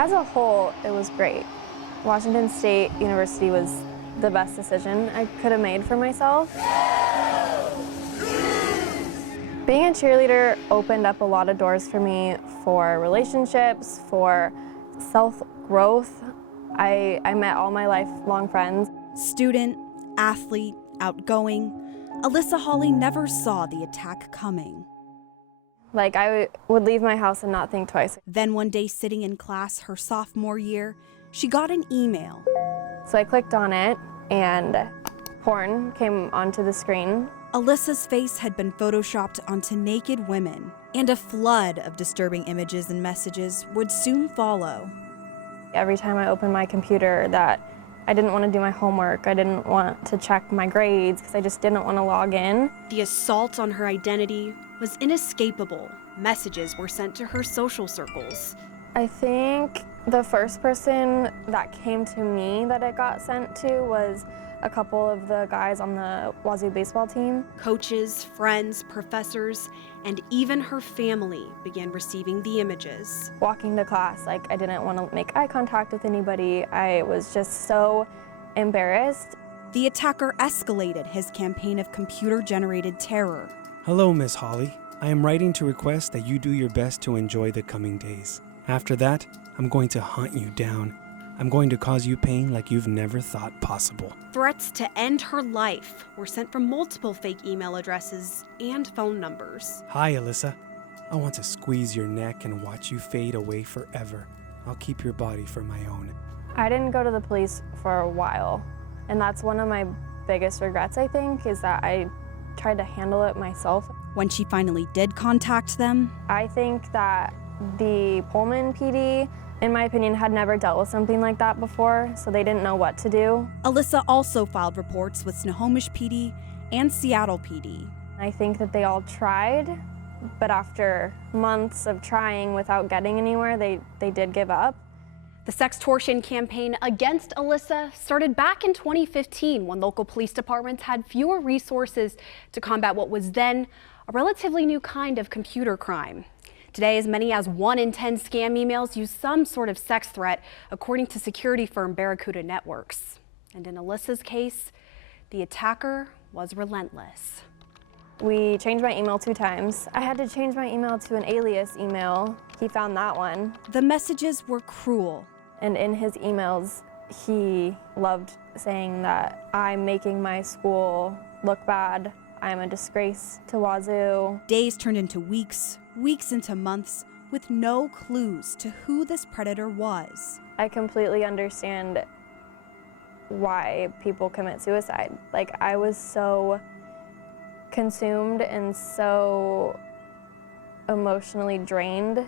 As a whole, it was great. Washington State University was the best decision I could have made for myself. Being a cheerleader opened up a lot of doors for me for relationships, for self-growth. I met all my lifelong friends. Student, athlete, outgoing, Alyssa Hawley never saw the attack coming. Like, I would leave my house and not think twice. Then one day, sitting in class her sophomore year, she got an email. So I clicked on it, and porn came onto the screen. Alyssa's face had been photoshopped onto naked women, and a flood of disturbing images and messages would soon follow. Every time I opened my computer, that I didn't want to do my homework, I didn't want to check my grades because I just didn't want to log in. The assault on her identity was inescapable. Messages were sent to her social circles. I think the first person that came to me that it got sent to was a couple of the guys on the Wazoo baseball team. Coaches, friends, professors, and even her family began receiving the images. Walking to class, like, I didn't want to make eye contact with anybody. I was just so embarrassed. The attacker escalated his campaign of computer-generated terror. Hello, Miss Hawley. I am writing to request that you do your best to enjoy the coming days. After that, I'm going to hunt you down. I'm going to cause you pain like you've never thought possible. Threats to end her life were sent from multiple fake email addresses and phone numbers. Hi, Alyssa. I want to squeeze your neck and watch you fade away forever. I'll keep your body for my own. I didn't go to the police for a while, and that's one of my biggest regrets, I think, is that I tried to handle it myself. When she finally did contact them, I think that the Pullman PD, in my opinion, had never dealt with something like that before, so they didn't know what to do. Alyssa also filed reports with Snohomish PD and Seattle PD. I think that they all tried, but after months of trying without getting anywhere, they did give up. The sextortion campaign against Alyssa started back in 2015 when local police departments had fewer resources to combat what was then a relatively new kind of computer crime. Today, as many as 1 in 10 scam emails use some sort of sex threat, according to security firm Barracuda Networks. And in Alyssa's case, the attacker was relentless. We changed my email 2 times. I had to change my email to an alias email. He found that one. The messages were cruel. And in his emails, he loved saying that I'm making my school look bad. I'm a disgrace to Wazoo. Days turned into weeks, weeks into months, with no clues to who this predator was. I completely understand why people commit suicide. Like, I was so consumed and so emotionally drained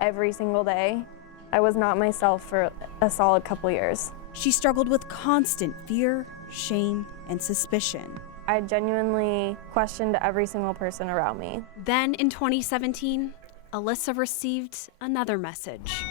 every single day. I was not myself for a solid couple years. She struggled with constant fear, shame, and suspicion. I genuinely questioned every single person around me. Then in 2017, Alyssa received another message.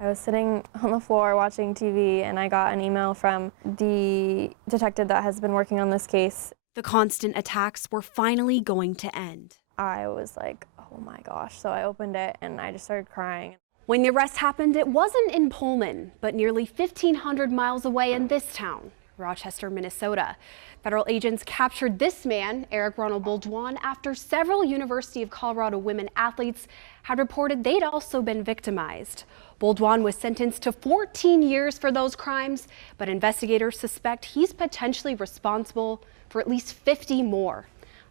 I was sitting on the floor watching TV, and I got an email from the detective that has been working on this case. The constant attacks were finally going to end. I was like, oh my gosh. So I opened it and I just started crying. When the arrest happened, it wasn't in Pullman, but nearly 1,500 miles away in this town, Rochester, Minnesota. Federal agents captured this man, Eric Ronald Boldwan, after several University of Colorado women athletes had reported they'd also been victimized. Boldwan was sentenced to 14 years for those crimes, but investigators suspect he's potentially responsible for at least 50 more.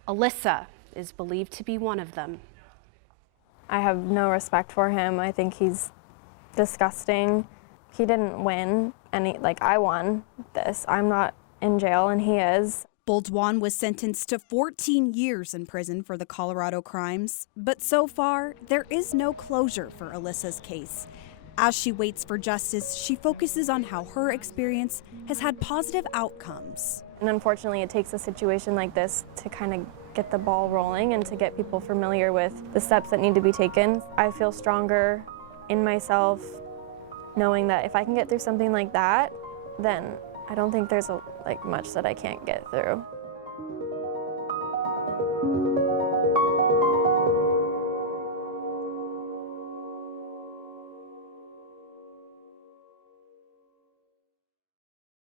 Alyssa is believed to be one of them. I have no respect for him. I think he's disgusting. He didn't win, and I won this. I'm not in jail, and he is. Boldwan was sentenced to 14 years in prison for the Colorado crimes, but so far, there is no closure for Alyssa's case. As she waits for justice, she focuses on how her experience has had positive outcomes. And unfortunately, it takes a situation like this to kind of get the ball rolling and to get people familiar with the steps that need to be taken. I feel stronger in myself knowing that if I can get through something like that, then I don't think there's much that I can't get through.